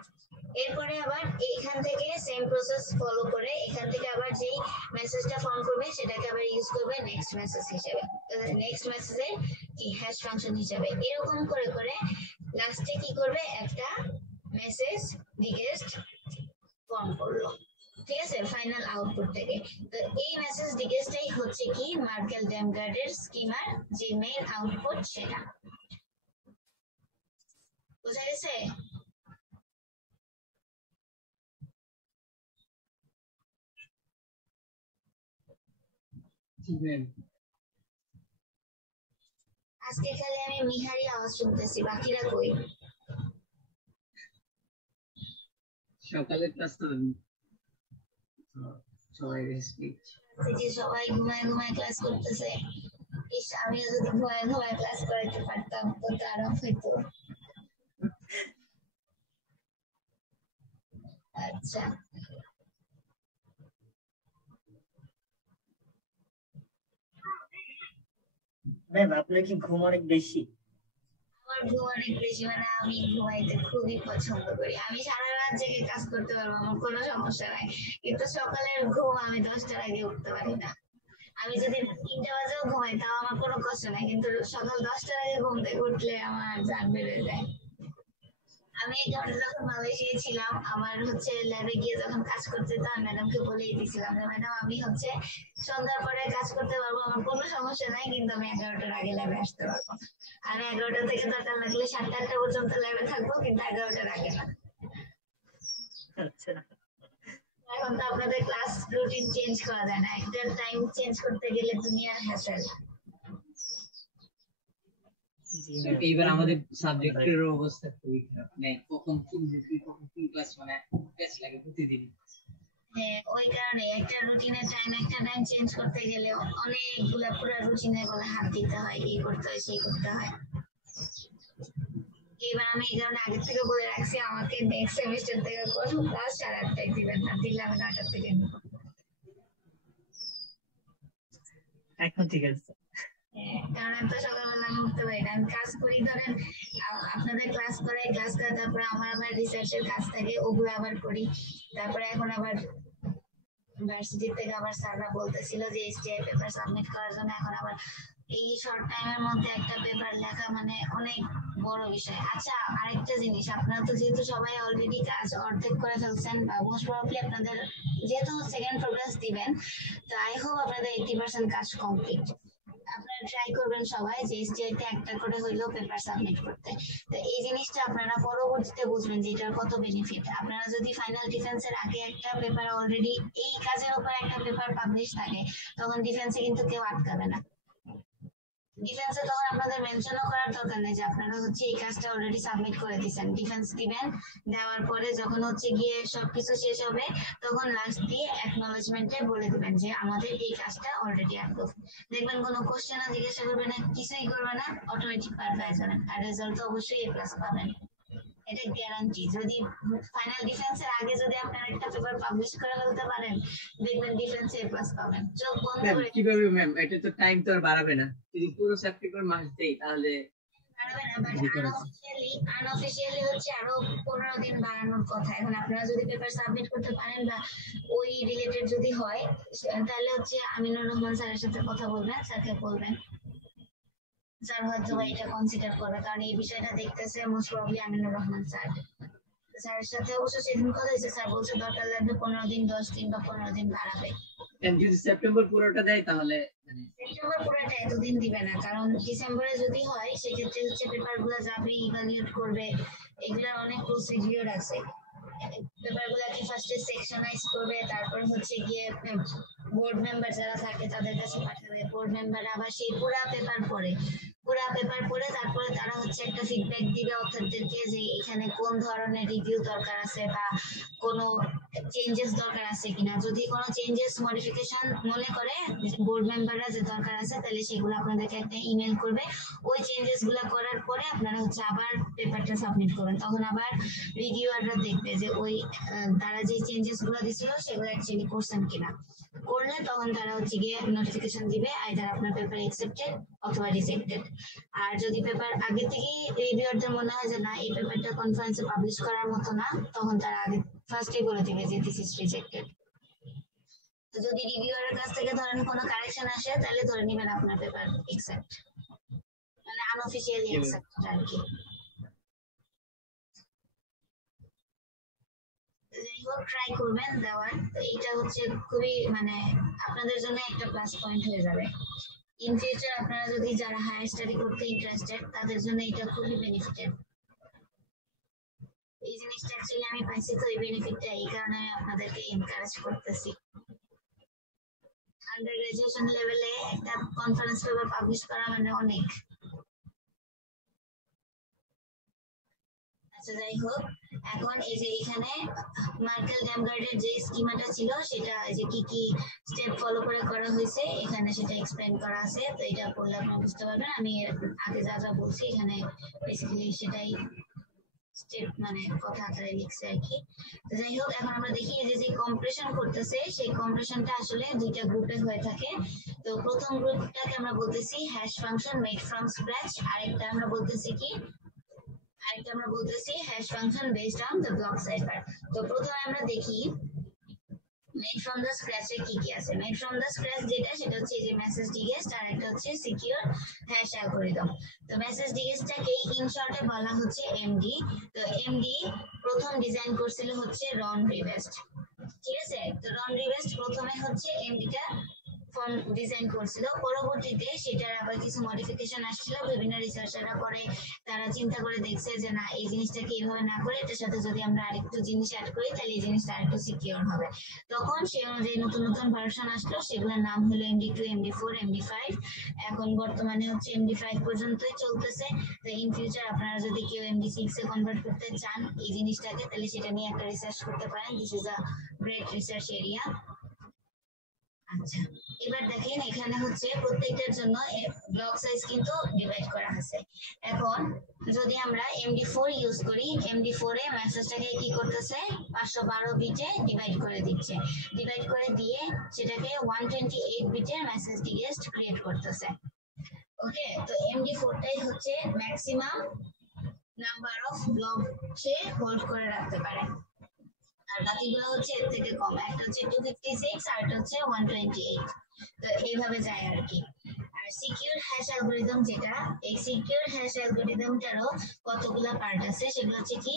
এরপরে আবার এইখান থেকে সেম প্রসেস ফলো করে এখান থেকে আবার যেই মেসেজটা ফর্ম করবে সেটাকে আবার ইউজ করবে নেক্সট মেসেজ হিসেবে, নেক্সট মেসেজের কি হ্যাশ ফাংশন হিসেবে। এরকম করে করে লাস্টে কি করবে একটা মেসেজ ডিগেস্ট ফর্ম করলো। ঠিক আছে, ফাইনাল আউটপুট থেকে। তো এই মেসেজ ডিগেস্টটাই হচ্ছে কি মার্কেল ডেমগার্ডের স্কিমার যে মেইন আউটপুট সেটা। বোঝা গেছে? আজকে খালি আমি মিহারি আওয়াজ শুনতেছি, বাকিরা কই? সকালের ক্লাস তো সবাই রেস্ট নিচ্ছে, সবাই ঘুমায় ঘুমায় ক্লাস করতেছে। ইস, আমিও যদি ঘুমায় ঘুমায় ক্লাস করাইতে পারতাম তো আরাম হইতো। আচ্ছা, ম্যাম আপনার কি ঘুম অনেক বেশি? আমার ঘুম অনেক বেশি, মানে আমি ঘুমাইতে খুবই পছন্দ করি। আমি সারা রাত জেগে কাজ করতে পারবো, আমার কোনো সমস্যা নাই, কিন্তু সকালের ঘুম আমি 10টার আগে উঠতে পারি না। আমি যদি 3টা বাজেও ঘুমাই তাও আমার কোনো কষ্ট নাই, কিন্তু সকাল 10টার আগে ঘুম থেকে উঠলে আমার জান বেড়ে যায়। আমি এই কারণে যখন মালয়েশিয়ায় ছিলাম, আমার হচ্ছে ল্যাবে গিয়ে যখন কাজ করতে যেতাম ম্যাডামকে বলেই দিয়েছিলাম যে ম্যাডাম আমি হচ্ছে সন্ধ্যার পরে কাজ করতে পারবো, আমার কোনো সমস্যা নাই, কিন্তু আমি 11টার আগে ল্যাবে আসতে পারবো। আমি 11টা থেকে দরকার লাগলে 7টা পর্যন্ত ল্যাবে থাকবো, কিন্তু 11টার আগে না। আচ্ছা, এখন তো আপনাদের ক্লাস রুটিন চেঞ্জ করা যায় না, একটা টাইম চেঞ্জ করতে গেলে দুনিয়ার হ্যাসেল। এইবার আমাদের সাবজেক্টের অবস্থা খুবই খারাপ, মানে কখন কোন ক্লাস, মানে ক্লাস লাগে প্রতিদিন। হ্যাঁ, ওই কারণে একটা রুটিনের টাইম একটা টাইম চেঞ্জ করতে গেলে অনেকগুলা পুরো রুটিনে বলে হাত দিতে হয়, এই করতে হয় সেই করতে হয়। এবার আমি এই কারণে আগে থেকে বলে রাখছি আমাকে নেক্সট সেমিস্টার থেকে কোনো ক্লাস 8:30টায় দিবেন না, দিলে আমি 9টা থেকে নিব। এখন ঠিক আছে। কারণ এত সকালবেলা আমি উঠতে পারি না, আমি কাজ করি ধরেন আপনাদের ক্লাস করে তারপরে আমার আবার রিসার্চের কাজ থাকে, ওগুলো আবার করি। তারপরে এখন আবার ভার্সিটি থেকে আবার স্যাররা বলতেছিল যে এসটিআই পেপার সাবমিট করার জন্য, এখন আবার এই শর্ট টাইমের মধ্যে একটা পেপার লেখা মানে অনেক বড় বিষয়। আচ্ছা, আরেকটা জিনিস, আপনারা তো যেহেতু সবাই অলরেডি কাজ অর্ধেক করে ফেলছেন বা মোস্ট প্রবাবলি আপনাদের যেহেতু সেকেন্ড প্রোগ্রেস দিবেন, তো আই হোপ আপনাদের 80% কাজ কমপ্লিট। আপনারা ট্রাই করবেন সবাই যে এসটিআই তে একটা করে হইলেও পেপার সাবমিট করতে। তো এই জিনিসটা আপনারা পরবর্তীতে বুঝবেন যে এটার কত বেনিফিট। আপনারা যদি ফাইনাল ডিফেন্সের আগে একটা পেপার অলরেডি এই কাজের উপর একটা পেপার পাবলিশ থাকে, তখন ডিফেন্সে কিন্তু কেউ আটকাবে না। ডিফেন্সে তখন আপনাদের মেনশনও করার দরকার নেই যে আপনারা হচ্ছে এই কাজটা অলরেডি সাবমিট করে দিয়েছেন। ডিফেন্স দিবেন, দেওয়ার পরে যখন হচ্ছে গিয়ে সবকিছু শেষ হবে তখন লাস্ট দিয়ে অ্যাকনলেজমেন্টে বলে দিবেন যে আমাদের এই কাজটা অলরেডি অ্যাপ্রুভ। দেখবেন কোনো কোশ্চেনও জিজ্ঞাসা করবে না, কিছুই করবে না, অটোমেটিক পার হয়ে যাবেন, আর রেজাল্ট তো অবশ্যই A+ পাবেন। এটা গ্যারান্টি। যদি ফাইনাল ডিফেন্সের আগে যদি আপনারা একটা পেপার পাবলিশ করে ফেলতে পারেন, দেখবেন ডিফেন্সে A+ পাবেন। চোখ বন্ধ করে কিভাবে ম্যাম? এটা তো টাইম তো আর বাড়াবে না, যদি পুরো সেপ্টেম্বর মাস দেই তাহলে বাড়াবে না, বাট আনঅফিশিয়ালি হচ্ছে আরো 15 দিন বাড়ানোর কথা। এখন আপনারা যদি পেপার সাবমিট করতে পারেন বা ওই রিলেটেড যদি হয়, তাহলে হচ্ছে আমিনুর রহমান স্যারের সাথে কথা বলবেন, স্যারকে বলবেন, স্যার হয়তো বা এটা কনসিডার করবে, কারণ এই বিষয়টা দেখতেছে most probably Aminur Rahman sir. স্যারের সাথে অবশ্য সেদিন কথা হয়েছে, স্যার বলছে দরকার লাগবে 15 দিন, 10 দিন বা 15 দিন বাড়াবে। যদি সেপ্টেম্বর পুরোটা দেয় তাহলে সেপ্টেম্বর পুরোটা এতদিন দিবে না, কারণ ডিসেম্বরে যদি হয় সেক্ষেত্রে হচ্ছে পেপার গুলো যাবে, ইভালুয়েট করবে, এগুলোর অনেক প্রসিডিওর আছে। পেপার গুলাকে ফার্স্টে সেকশনাইজ করবে, তারপর হচ্ছে গিয়ে বোর্ড মেম্বার যারা থাকে তাদের কাছে পাঠাবে, বোর্ড মেম্বার আবার সেই পুরা পেপার পড়ে, পুরা পেপার পড়ে তারপরে তারা হচ্ছে একটা ফিডব্যাক দিবে অথরদেরকে যে এখানে কোন ধরনের রিভিউ দরকার আছে বা কোনো চেঞ্জেস দরকার আছে কিনা। যদি কোনো চেঞ্জেস মডিফিকেশন মনে করে বোর্ড মেম্বাররা যে দরকার আছে তাহলে সেগুলো আপনাদেরকে একটা ইমেল করবে। ওই চেঞ্জেস গুলো করার পরে আপনারা হচ্ছে আবার পেপারটা সাবমিট করবেন, তখন আবার রিভিউয়াররা দেখবে যে ওই তারা যে চেঞ্জেস গুলো দিছিল সেগুলো অ্যাকচুয়ালি করছেন কিনা। করলে তখন তারা হচ্ছে গিয়ে নোটিফিকেশন দিবে আইদার আপনার পেপার অ্যাকসেপ্টেড অথবা রিজেক্টেড। আর যদি পেপার আগে থেকেই রিভিউয়ারদের মনে হয় যে না এই পেপারটা কনফারেন্সে পাবলিশ করার মতো না, তখন তারা আগে ফার্স্টেই বলে দিবে যে দিস ইজ রিজেক্টেড। তো যদি রিভিউয়ারের কাছ থেকে ধরেন কোনো কারেকশন আসে তাহলে ধরে নেবেন আপনার পেপার অ্যাকসেপ্ট, মানে আনঅফিশিয়ালি অ্যাকসেপ্টেড আর কি। যাই হোক ট্রাই করবেন দেওয়ার। তো এটা হচ্ছে খুবই মানে আপনাদের জন্য একটা প্লাস পয়েন্ট হয়ে যাবে ইন ফিউচার। আপনারা যদি যারা হায়ার স্টাডি করতে ইন্টারেস্টেড তাদের জন্য এটা খুবই বেনিফিটেড। এই জিনিসটা অ্যাকচুয়ালি আমি পাইছি, তো এই বেনিফিটটা এই কারণে আপনাদেরকে এনকারেজ করতেছি। আন্ডার গ্রাজুয়েশন লেভেলে একটা কনফারেন্স পেপার পাবলিশ করা মানে অনেক। আচ্ছা যাই হোক, এখন এই যে এখানে মার্কেল ড্যামগার্ডের যে স্কিমাটা ছিল সেটা যে কি কি স্টেপ ফলো করে করা হয়েছে এখানে সেটা এক্সপ্লেইন করা আছে। তো এটা পড়লে আপনারা বুঝতে পারবেন। আমি আগে যা যা বলছি এখানে বেসিক্যালি সেটাই স্টেপ মানে কথা আকারে লিখছে আর কি। তো যাই হোক, এখন আমরা দেখি যে যে কম্প্রেশন করতেছে সেই কম্প্রেশনটা আসলে দুইটা গ্রুপে হয়ে থাকে। তো প্রথম গ্রুপটাকে আমরা বলতেছি hash function made from scratch, আরেকটা আমরা বলতেছি hash function based on the block cipher. তো প্রথমে আমরা দেখি মেড ফ্রম দ্য স্ক্র্যাচ এ কি কি আছে। মেড ফ্রম দ্য স্ক্র্যাচ যেটা সেটা হচ্ছে যে মেসেজ ডিগেস্ট আর একটা হচ্ছে সিকিউর হ্যাশ অ্যালগরিদম। তো মেসেজ ডিগেস্টটাকে ইন শর্টে বলা হচ্ছে এমডি। তো এমডি প্রথম ডিজাইন করছিল হচ্ছে রন রিভেস্ট, ঠিক আছে। তো রন রিভেস্ট প্রথমে হচ্ছে এমডিটা ফর্ম ডিজাইন করছিল, পরবর্তীতে সেটার আবার কিছু মডিফিকেশন আসছিল। বিভিন্ন রিসার্চাররা পরে তারা চিন্তা করে দেখছে যে না এই জিনিসটাকে এইভাবে না করে এটার সাথে যদি আমরা আরেকটু জিনিস অ্যাড করি তাহলে এই জিনিসটা আরেকটু সিকিউর হবে। তখন সেই অনুযায়ী নতুন নতুন ভার্সন আসলো, সেগুলোর নাম হলো MD2, MD4, MD5। এখন বর্তমানে হচ্ছে MD5 পর্যন্তই চলতেছে। তো ইন ফিউচার আপনারা যদি কেউ MD6 এ কনভার্ট করতে চান এই জিনিসটাকে তাহলে সেটা নিয়ে একটা রিসার্চ করতে পারেন। This is a great research area. আচ্ছা, এবার দেখেন এখানে হচ্ছে প্রত্যেকটার জন্য ব্লক সাইজ কিন্তু ডিভাইড করা আছে। এখন যদি আমরা MD4 ইউজ করি, MD4 এ মেসেজটাকে কি করতেছে 512 বিটে ডিভাইড করে দিচ্ছে। ডিভাইড করে দিয়ে সেটাকে 128 বিটের মেসেজ ডিগেস্ট ক্রিয়েট করতেছে। ওকে, তো MD4টাই হচ্ছে maximum number of block say hold করে রাখতে পারে, আর বাকিগুলো হচ্ছে এর থেকে কম। একটা হচ্ছে 256 আর একটা হচ্ছে 128। তো এইভাবে যায় আর কি। আর সিকিউর হ্যাশ অ্যালগরিদম যেটা, এই সিকিউর হ্যাশ অ্যালগরিদমটারও কতগুলো পার্ট আছে। সেগুলো হচ্ছে কি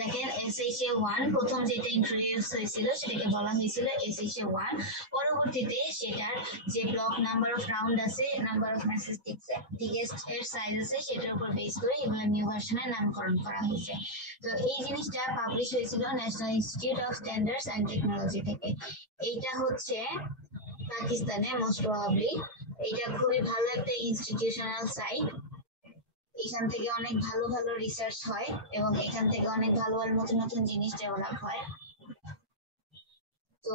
দেখেন, SHA-1 প্রথম যেটা ইন্ট্রোডিউস হয়েছিল সেটাকে বলা হয়েছিল SHA-1। পরবর্তীতে সেটার যে ব্লক নাম্বার অফ রাউন্ড আছে, নাম্বার অফ মেসেজ ডিগেস্ট এর সাইজ আছে, সেটার উপর বেস করে এগুলো নিউ ভার্সনের নামকরণ করা হয়েছে। তো এই জিনিসটা পাবলিশ হয়েছিল National Institute of Standards and Technology থেকে। এইটা হচ্ছে পাকিস্তানে মোস্ট প্রবাবলি। এটা খুবই ভালো একটা ইনস্টিটিউশনাল সাইট। এখান থেকে অনেক ভালো ভালো রিসার্চ হয় এবং এখান থেকে অনেক ভালো ভালো নতুন নতুন জিনিস ডেভেলপ হয়। তো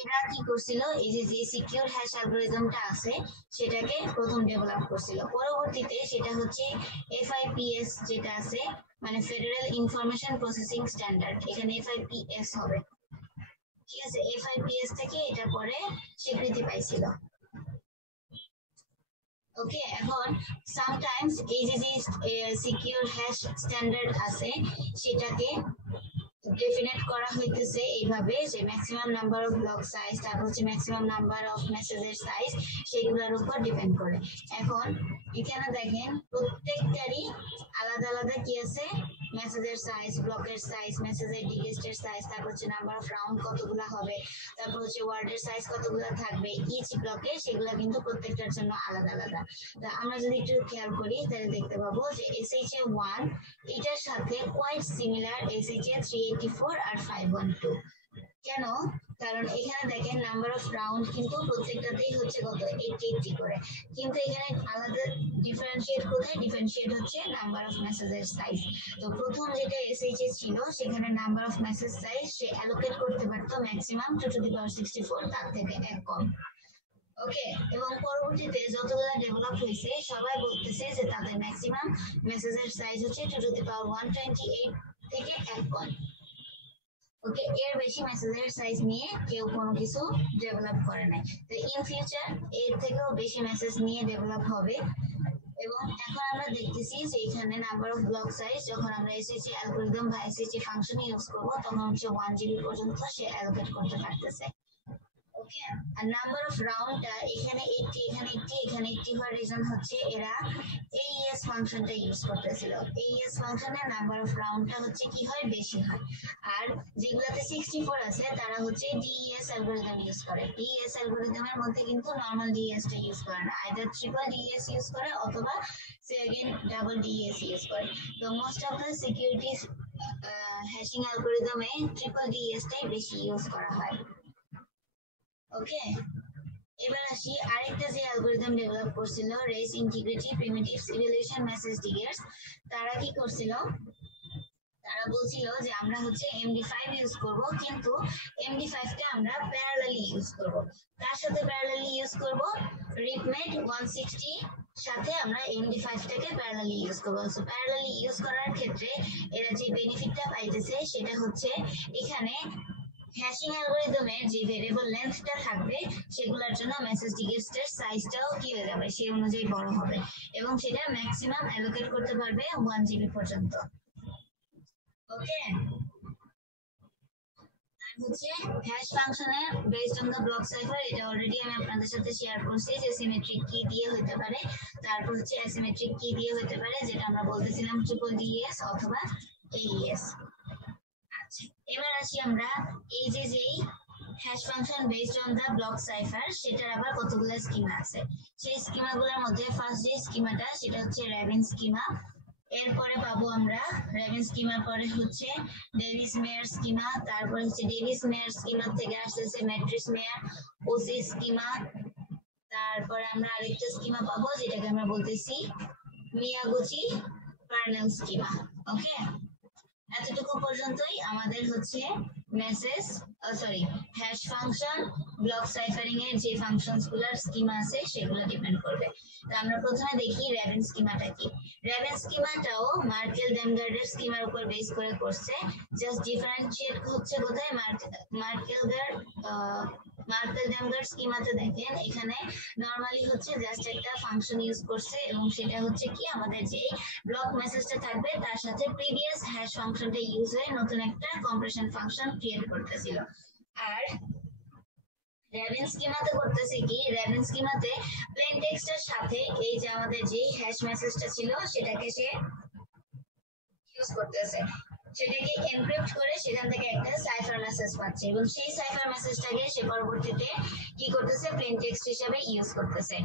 এরা কি করছিল, এই যে যে সিকিউর হ্যাশ অ্যালগরিদমটা আছে সেটাকে প্রথম ডেভেলপ করছিল। পরবর্তীতে সেটা হচ্ছে FIPS যেটা আছে, মানে ফেডারেল ইনফরমেশন প্রসেসিং স্ট্যান্ডার্ড, এখানে FIPS হবে, ঠিক আছে। FIPS থেকে এটা পরে স্বীকৃতি পাইছিল। ওকে, এখন সামটাইমস এই যে সিকিউর হ্যাশ স্ট্যান্ডার্ড আছে সেটাকে ডেফিনেট করা হইতেছে এইভাবে যে maximum number of block size, তারপর হচ্ছে ম্যাক্সিমাম নাম্বার অফ মেসেজের সাইজ, সেগুলোর উপর ডিপেন্ড করে। এখন এখানে দেখেন প্রত্যেকটারই আলাদা আলাদা কি আছে, মেসেজের সাইজ, ব্লকের সাইজ, মেসেজের ডিগেস্টের সাইজ, তারপর হচ্ছে নাম্বার অফ রাউন্ড কতগুলো হবে, তারপর হচ্ছে ওয়ার্ডের সাইজ কতগুলো থাকবে ইচ ব্লকে, সেগুলো কিন্তু প্রত্যেকটার জন্য আলাদা আলাদা। তা আমরা যদি একটু খেয়াল করি তাহলে দেখতে পাবো যে SHA-1 এটার সাথে কোয়াইট সিমিলার SHA-384 আর 512। কেন? কারণ এখানে দেখেন নাম্বার অফ রাউন্ড কিন্তু প্রত্যেকটাতেই হচ্ছে কত 80 করে, কিন্তু এখানে আলাদা ডিফারেন্সিয়েট কোথায়, ডিফারেন্সিয়েট হচ্ছে নাম্বার অফ মেসেজের সাইজ। তো প্রথম যেটা এসএইচএস ছিল সেখানে number of message size say allocate করতে পারতো ম্যাক্সিমাম 2 টু দি পাওয়ার 64, তার থেকে এক কম। ওকে, এবং পরবর্তীতে যতগুলো ডেভেলপ হয়েছে সবাই বলতেছে যে তাদের ম্যাক্সিমাম মেসেজের সাইজ হচ্ছে 2 টু দি পাওয়ার 128 থেকে এক কম। ওকে, এর বেশি মেসেজের সাইজ নিয়ে কেউ কোনো কিছু ডেভেলপ করে নাই। তো ইন ফিউচার এর থেকেও বেশি মেসেজ নিয়ে ডেভেলপ হবে। এবং এখন আমরা দেখতেছি যে এখানে নাম্বার অফ ব্লক সাইজ যখন আমরা এসএসসি অ্যালগরিদম বা এসএসসি ফাংশন ইউজ করব তখন হচ্ছে 1 জিবি পর্যন্ত সে অ্যালোকেট করতে পারতেছে। ওকে, আর নাম্বার অফ রাউন্ডটা এখানে 80 এখানে 80 এখানে 80 হওয়ার রিজন হচ্ছে এরা AES ফাংশনটা ইউজ করতেছিল। AES ফাংশনে নাম্বার অফ রাউন্ডটা হচ্ছে কি হয়, বেশি হয়। আর যেগুলাতে 64 আছে তারা হচ্ছে DES অ্যালগরিদম ইউজ করে। DES অ্যালগরিদমের মধ্যে কিন্তু নরমাল DES টা ইউজ করে না, আইদার ট্রিপল DES ইউজ করে অথবা সে अगेन ডাবল DES ইউজ করে। তো most of the security hashing অ্যালগরিদমে ট্রিপল DES টাই বেশি ইউজ করা হয়। ওকে, এবার আসি আরেকটা যে অ্যালগরিদম ডেভেলপ করছিল রেস ইন্টিগ্রিটি প্রিমিটিভস ইভ্যালুয়েশন মেসেজ ডিগেটস। তারা কি করছিল, তারা বলছিল যে আমরা হচ্ছে MD5 ইউজ করব, কিন্তু MD5 টা আমরা প্যারালালি ইউজ করব। তার সাথে প্যারালালি ইউজ করব রিপমেট 160 সাথে আমরা MD5 টাকে প্যারালালি ইউজ করব। সো প্যারালালি ইউজ করার ক্ষেত্রে এরা যে বেনিফিটটা পাইতেছে সেটা হচ্ছে এখানে হ্যাশিং অ্যালগরিদমের যে ভেরিয়েবল লেন্থটা থাকবে সেগুলোর জন্য মেসেজ ডিগেটসের সাইজটাও কি হয়ে যাবে, সেই অনুযায়ী বড় হবে এবং সেটা ম্যাক্সিমাম অ্যালোকেট করতে পারবে 1 জিবি পর্যন্ত। ওকে, আর হচ্ছে হ্যাশ ফাংশনে based on the block cipher, এটা অলরেডি আমি আপনাদের সাথে শেয়ার করছি যে সিমেট্রিক কি দিয়ে হতে পারে, তারপর হচ্ছে অ্যাসিমেট্রিক কি দিয়ে হতে পারে, যেটা আমরা বলতেছিলাম ট্রিপল DES অথবা AES। এবার আসি আমরা এই যে যেই hash function based on the block cipher সেটার আবার কতগুলো স্কিমা আছে। সেই স্কিমাগুলোর মধ্যে ফার্স্ট যে স্কিমাটা সেটা হচ্ছে র্যাবিন স্কিমা। এরপরে পাবো আমরা র্যাবিন স্কিমার পরে হচ্ছে ডেভিস মেয়ার স্কিমা, তারপরে হচ্ছে ডেভিস মেয়ার স্কিমা থেকে আসতেছে ম্যাট্রিক্স মেয়ার ওসি স্কিমা। তারপরে আমরা আরেকটা স্কিমা পাবো যেটাকে আমরা বলতেছি মিয়াগুচি কার্নেল স্কিমা। ওকে, এতটুকু পর্যন্তই আমাদের হচ্ছে মেসেজ হ্যাশ ফাংশন ব্লক সাইফারিং এর যে ফাংশনস গুলোর স্কিমা আছে সেগুলো ডিপেন্ড করবে। তো আমরা প্রথমে দেখি র্যাবেন স্কিমাটা কি। র্যাবেন স্কিমাটাও মার্কেল ডেমগার্ডের স্কিমার উপর বেস করে করছে, জাস্ট ডিফারেন্সিয়েট হচ্ছে কোথায়, মার্কেল ডেমগার্ড স্কিমাতে দেখেন এখানে নরমালি হচ্ছে জাস্ট একটা ফাংশন ইউজ করছে এবং সেটা হচ্ছে কি আমাদের যে ব্লক মেসেজটা থাকবে তার সাথে প্রিভিয়াস হ্যাশ ফাংশনটা ইউজ হয়ে নতুন একটা কম্প্রেশন ফাংশন ক্রিয়েট করতেছিল। আর র্যাবেন স্কিমাতে করতেছে কি, র্যাবেন স্কিমাতে প্লেন টেক্সটের সাথে এই যে আমাদের যে হ্যাশ মেসেজটা ছিল সেটাকে সে ইউজ করতেছে, সেটাকে এনক্রিপ্ট করে সেখান থেকে একটা সাইফার মেসেজ পাচ্ছে এবং সেই সাইফার মেসেজটাকে সে পরবর্তীতে কি করতেছে, প্লেন টেক্সট হিসেবে ইউজ করতেছে।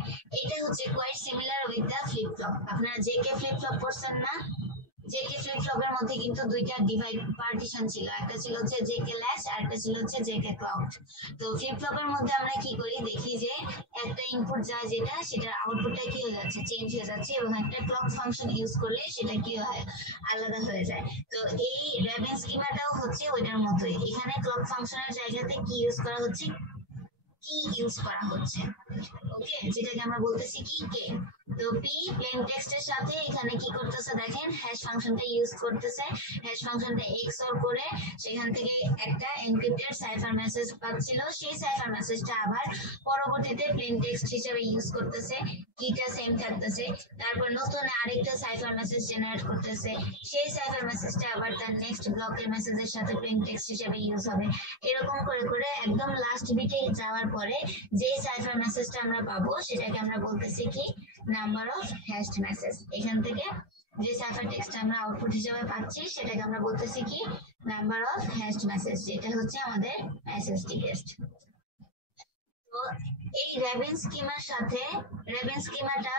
এটা হচ্ছে quite similar with the flip flop. আপনারা জেকে ফ্লিপ ফ্লপ করছেন না, জেকে ফ্লিপ ফ্লপের মধ্যে কিন্তু দুইটা ডিভাইড পার্টিশন ছিল, একটা ছিল হচ্ছে জেকে ল্যাচ আর একটা ছিল হচ্ছে জেকে ক্লাউড। তো ফ্লিপ ফ্লপের মধ্যে আমরা কি করি, দেখি যে একটা ইনপুট যায় যেটা সেটার আউটপুটটা কি হয়ে যাচ্ছে, চেঞ্জ হয়ে যাচ্ছে এবং একটা ক্লক ফাংশন ইউজ করলে সেটা কি হয়, আলাদা হয়ে যায়। তো এই র্যাবেন স্কিমাটাও হচ্ছে ওইটার মতোই, এখানে ক্লক ফাংশনের জায়গাতে কি ইউজ করা হচ্ছে, কি ইউজ করা হচ্ছে। ওকে, যেটাকে আমরা বলতেছি কি কে। তো পি প্লেন টেক্সটের সাথে এখানে কি করতেছে দেখেন, হ্যাশ ফাংশনটা ইউজ করতেছে, হ্যাশ ফাংশনটা এক্সঅর করে সেখান থেকে একটা এনক্রিপ্টেড সাইফার মেসেজ পাচ্ছিল, সেই সাইফার মেসেজটা আবার পরবর্তীতে প্লেন টেক্সট হিসেবে ইউজ করতেছে, কিটা সেম থাকতেছে, তারপর নতুন আরেকটা সাইফার মেসেজ জেনারেট করতেছে, সেই সাইফার মেসেজটা আবার তার নেক্সট ব্লকের মেসেজের সাথে প্লেন টেক্সট হিসেবে ইউজ হবে। এরকম করে করে একদম লাস্ট বিটে যাওয়ার পরে যে সাইফার মেসেজটা আমরা পাবো সেটাকে আমরা বলতেছি কি, নাম্বার অফ হ্যাশড মেসেজ। এখান থেকে যে সাইফার টেক্সট আমরা আউটপুট হিসেবে পাচ্ছি সেটাকে আমরা বলতেছি কি, নাম্বার অফ হ্যাশড মেসেজ, যেটা হচ্ছে আমাদের মেসেজ টেক্সট। তো এই র্যাবেন স্কিমার সাথে র্যাবেন স্কিমাটা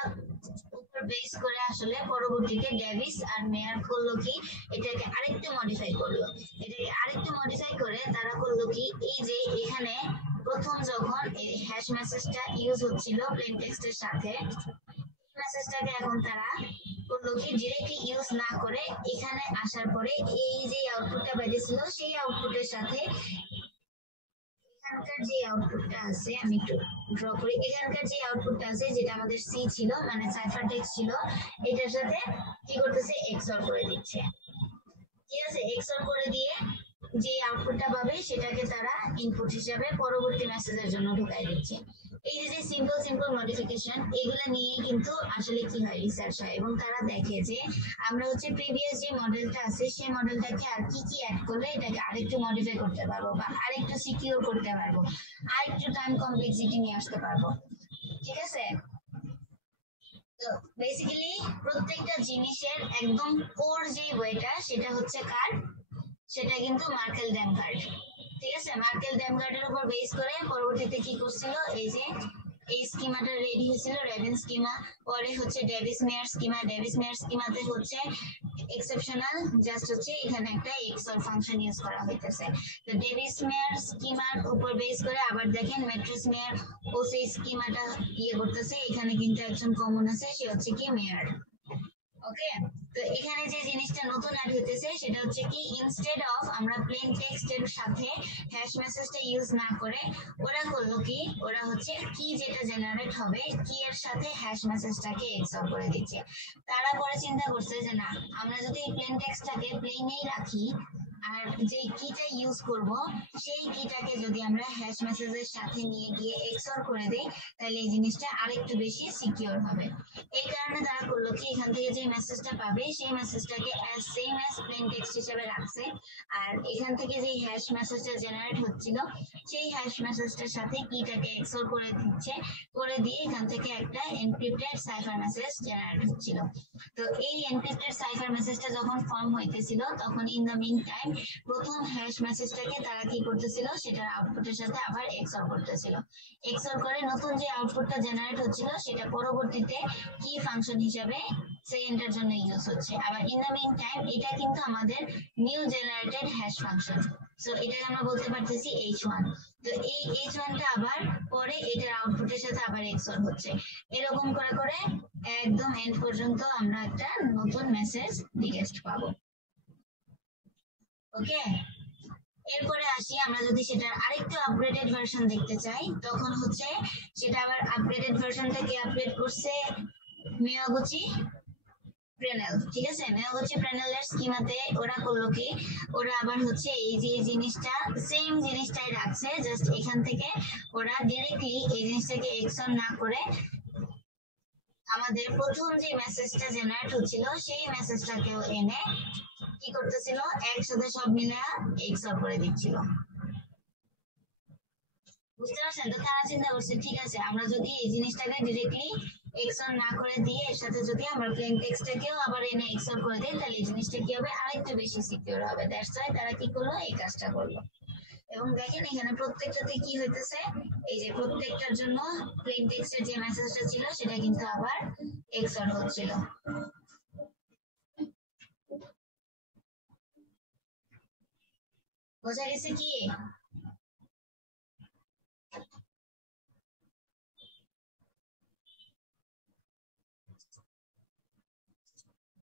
উপর বেস করে আসলে পরবর্তীতে ডেভিস আর মেয়ার করলো কি, এটাকে আরেকটু মডিফাই করে তারা করলো কি, এই যে এখানে ইউজ হচ্ছিল প্লেন টেক্সটের সাথে, মেসেজটাকে এখন তারা করলো কি ডিরেক্টলি ইউজ না করে এখানে আসার পরে এই যে আউটপুটটা বেরিয়েছিল সেই আউটপুটের সাথে এখানকার যে আউটপুটটা আছে, আমি একটু ড্র করি, এখানকার যে আউটপুটটা আছে যেটা আমাদের সি ছিল মানে সাইফার টেক্সট ছিল, এটার সাথে কি করতেছে এক্সঅর করে দিচ্ছে। ঠিক আছে, এক্সঅর করে দিয়ে যে আউটপুটটা পাবে সেটাকে তারা ইনপুট হিসাবে পরবর্তী মেসেজের জন্য ঢুকাই দিচ্ছে। এই যে সিম্পল সিম্পল মডিফিকেশন, এগুলা নিয়ে কিন্তু আসলে কি হয় রিসার্চ হয় এবং তারা দেখে যে আমরা হচ্ছে প্রিভিয়াস যে মডেলটা আছে সেই মডেলটাকে আর কি কি অ্যাড করলে এটাকে আরেকটু মডিফাই করতে পারবো বা আরেকটু সিকিউর করতে পারবো, আরেকটু টাইম কমপ্লেক্সিটি নিয়ে আসতে পারবো। ঠিক আছে, তো বেসিক্যালি প্রত্যেকটা জিনিসের একদম কোর যে ওয়েটা সেটা হচ্ছে কার, সেটা কিন্তু মার্কেল ড্যামগার্ড। ঠিক আছে, মার্কেল ড্যামগার্ডের উপর বেস করে পরবর্তীতে কি করছিল, এই যে এই স্কিমাটা রেডি হয়েছিল রেভেন স্কিমা, পরে হচ্ছে ডেভিস মেয়ার স্কিমা, ডেভিস মেয়ার স্কিমাতে হচ্ছে এক্সেপশনাল জাস্ট হচ্ছে এখানে একটা এক্সঅর ফাংশন ইউজ করা হইতেছে। তো ডেভিস মেয়ার স্কিমার উপর বেস করে আবার দেখেন ম্যাট্রিক্স মেয়ার ও সেই স্কিমাটা ইয়ে করতেছে, এখানে কিন্তু একজন কমন আছে, সে হচ্ছে কি মেয়ার। ওকে, তো এখানে যে জিনিসটা নতুন অ্যাড হইতেছে সেটা হচ্ছে কি ইনস্টেড অফ আমরা প্লেন টেক্সটের সাথে হ্যাশ মেসেজটা ইউজ না করে ওরা করলো কি, ওরা হচ্ছে কি যেটা জেনারেট হবে কি এর সাথে হ্যাশ মেসেজটাকে এক্সঅর করে দিচ্ছে। তারা পরে চিন্তা করছে যে না, আমরা যদি এই প্লেন টেক্সটটাকে প্লেনেই রাখি আর যে কিটা ইউজ করব সেই কিটাকে যদি আমরা হ্যাশ মেসেজের সাথে নিয়ে গিয়ে এক্সঅর করে দেই তাহলে এই জিনিসটা আরেকটু বেশি সিকিউর হবে। এই কারণে তারা করলো কি এখান থেকে যে মেসেজটা পাবে সেই মেসেজটাকে as same as plain text হিসেবে রাখছে, আর এখান থেকে যে হ্যাশ মেসেজটা জেনারেট হচ্ছিল সেই হ্যাশ মেসেজটার সাথে কিটাকে এক্সঅর করে দিচ্ছে, করে দিয়ে এখান থেকে একটা এনক্রিপ্টেড সাইফার মেসেজ জেনারেট হচ্ছিল। তো এই এনক্রিপ্টেড সাইফার মেসেজটা যখন ফর্ম হইতেছিল তখন ইন দ্য মিন টাইম প্রথম হ্যাশ মেসেজটাকে তারা কি করতেছিল, সেটার আউটপুটের সাথে আবার এক্সঅর করতেছিল। এক্সঅর করে নতুন যে আউটপুটটা জেনারেট হচ্ছিল সেটা পরবর্তীতে কি ফাংশন হিসাবে সেকেন্ডের জন্য ইউজ হচ্ছে। আবার ইন দ্য মিন টাইম এটা কিন্তু আমাদের new generated hash function, so এটাকে আমরা বলতে পারতেছি H1। তো এই H1টা আবার পরে এটার আউটপুটের সাথে আবার এক্সঅর হচ্ছে, এরকম করে করে একদম এন্ড পর্যন্ত আমরা একটা নতুন মেসেজ ডিটেক্ট পাবো। ওকে, এরপরে আসি আমরা যদি সেটার আরেকটু আপগ্রেডেড ভার্সন দেখতে চাই তখন হচ্ছে সেটা আবার আপগ্রেডেড ভার্সনটাকে আপগ্রেড করছে মিয়াগুচি প্রেনেল। ঠিক আছে, মিয়াগুচি প্রেনেলের স্কিমাতে ওরা করলো কি, ওরা আবার হচ্ছে এই যে জিনিসটা সেম জিনিসটাই রাখছে, জাস্ট এখান থেকে ওরা ডিরেক্টলি এই জিনিসটাকে এক্সঅর না করে আমাদের প্রথম যে মেসেজটা জেনারেট হচ্ছিল সেই মেসেজটাকেও এনে কি করতেছিল একসাথে সব মিলে এক্সঅর করে দিচ্ছিল। বুঝতে পারছেন? তো তারা চিন্তা করছে ঠিক আছে আমরা যদি এই জিনিসটাকে ডিরেক্টলি এক্সঅর না করে দিয়ে এর সাথে যদি আমরা প্লেন টেক্সটটাকেও আবার এনে এক্সঅর করে দিই তাহলে এই জিনিসটা কি হবে, আরেকটু বেশি সিকিউর হবে। দ্যাটস ওয়াই তারা কি করলো, এই কাজটা করলো। এবং দেখেন এখানে প্রত্যেকটাতে কি হইতেছে, এই যে প্রত্যেকটার জন্য প্লেন টেক্সটের যে মেসেজটা ছিল সেটা কিন্তু আবার এক্সঅর হচ্ছিল। বোঝা গেছে কি?